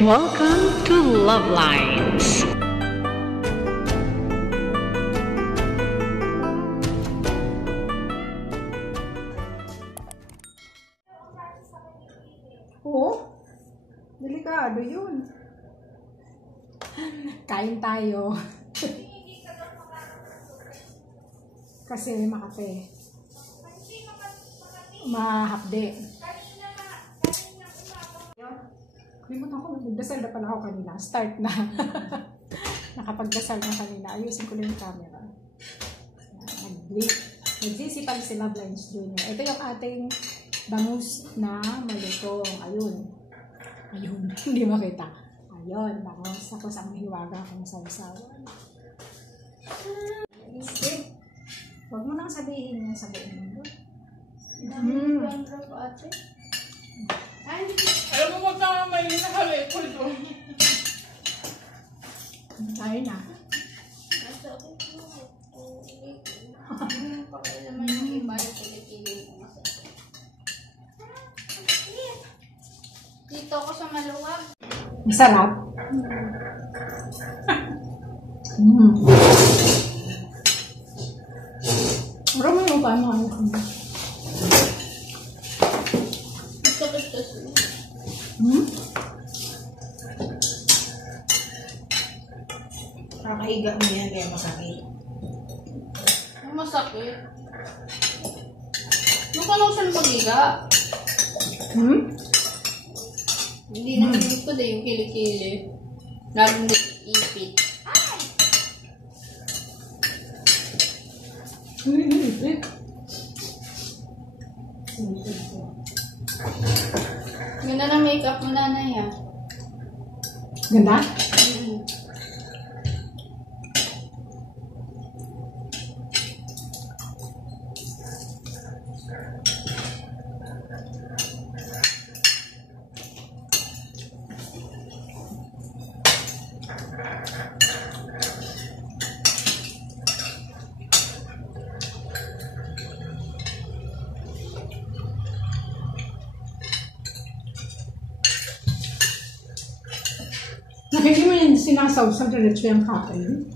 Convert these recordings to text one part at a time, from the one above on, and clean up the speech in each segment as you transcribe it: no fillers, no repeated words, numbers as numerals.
Welcome to Love Lines. Oh, delikado yun. Kain tayo. Kasi makape. Mahapde. Kalimutan ko, nagdasal na pala ako kanina. Start na. Nakapagdasal na kanina. Ayusin ko lang yung camera. Nagsisipag si Love Lines Jr. Ito yung ating bangus na malutong. Ayun. Hindi makita. Ayun, bangus. Tapos ang hiwaga kong sausawan. Huwag mo nang sabihin yung sabihin mo. Alam mo magkamay na nakarecord doon. Tayo na. Dito ako sa maluwag. Masarap. Marami yung paano ano kami. Kakahiga mo yan kaya masakit. Ang masakit. Yung ka lang saan pag-higa? Hindi naman ito din yung kilikili. Laging ipit. Ganda ng makeup mo, nanay, ah. Ganda? Hindi mo yung sinasawsaw diretso yung kain.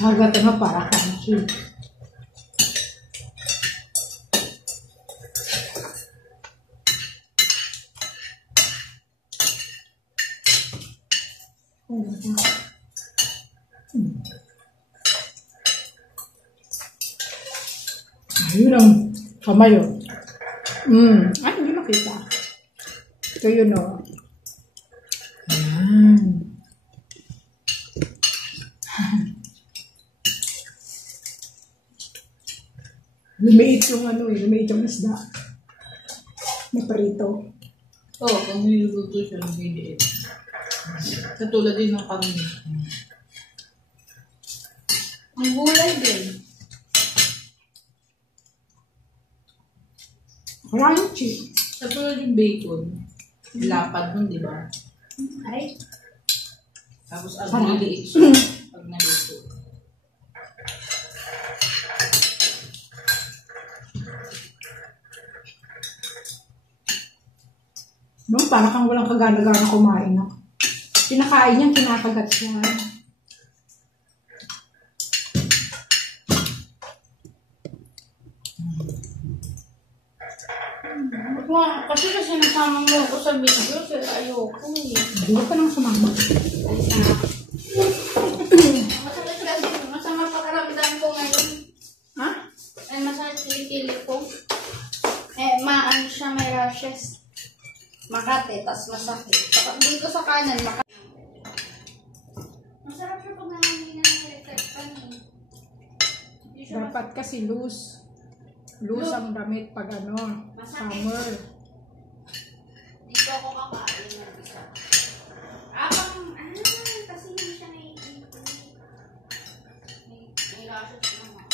Hagat na para crunchy. Ayun ang kamay oh. Ay, hindi makita. Ito yun o. Ayan. Lumiit yung ano eh. Lumiit yung isda. Naparito. Oo, pag niluluto siya ng biliit. Katulad din ng kami. Ang gulay din. Crunchy. Katulad yung bacon. Lapad nun, di ba? Ay. Tapos ang liliit siya pag naluto. No, parang kang walang kagana-gana kumain na. Pinakain niya, kinakagat siya. Kasi nasama mo ako sa video, so ayoko eh. Hindi ka nang sumama. Ay, masakit kasi, masama pakaramdam ko ngayon. Ha? Ay, masakit kilikili ko. Maano siya, may rashes. Makate, tas masakit. Dito sa kanan, makate. Masarap siya pag nangangin na ng reflection eh. Dapat kasi loose. Loose ang damit pag ano, summer. Dito ako kakain ng isa. Kasi hindi siya may rashes naman.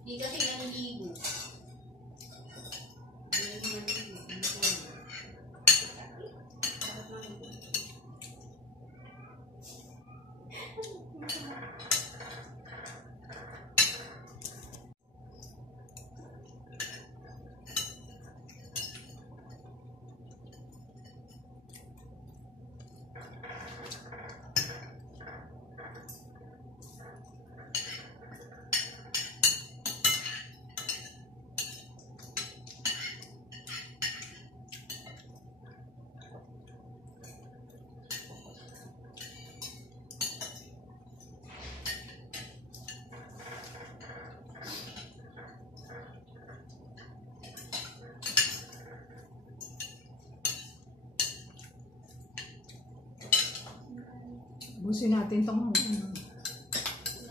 Hindi kasi naliligo. Ubusin natin tong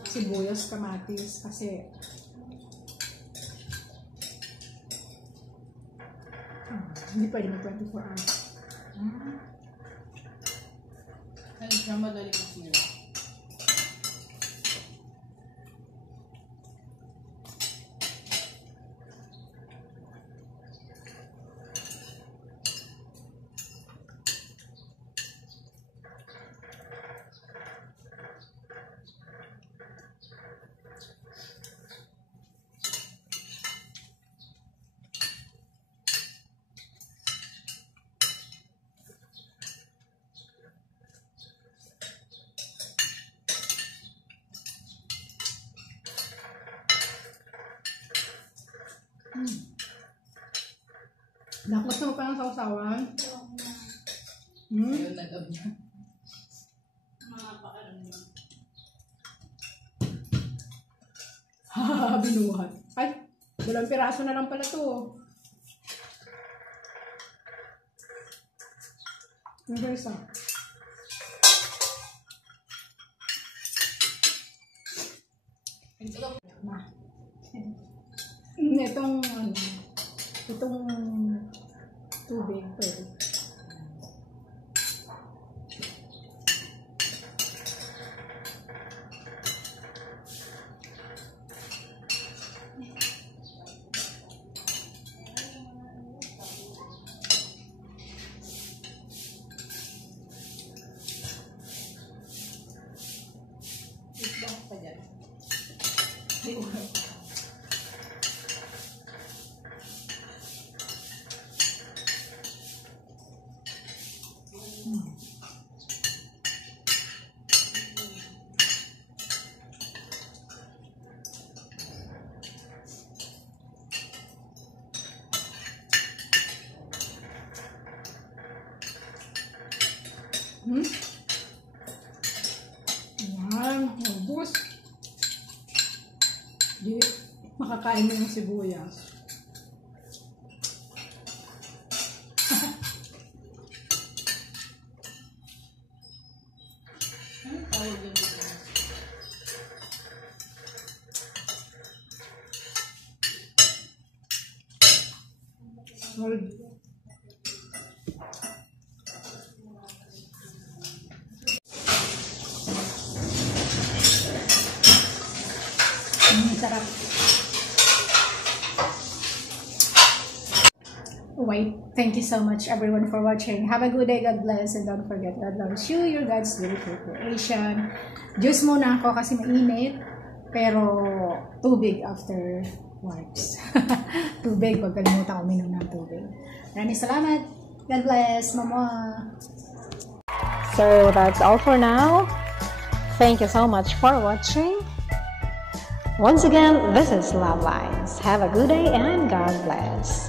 sibuyas, kamatis kasi hindi pwede na 24 hours. Ano siya, madali masira. Nakot mo pa ng sausawan. Ayun, nag-up niya. Napakalam niya. Binuhat. Ay, 2 piraso na lang pala to. Ano isa? Ma. Itong tubig pwede. Bakit pa dyan? Yan, ubos. Di, makakain mo yung sibuyas. Ano tawag yung dito? Hold. Sarap. Wait, thank you so much everyone for watching. Have a good day, God bless, and don't forget, God loves you, you're God's beautiful creation. Juice muna ako kasi mainit, pero tubig after wipes. Tubig, pag kalimutan ko minom ng tubig. Maraming salamat. God bless, Mama. So that's all for now. Thank you so much for watching. Once again, this is Love Lines. Have a good day and God bless.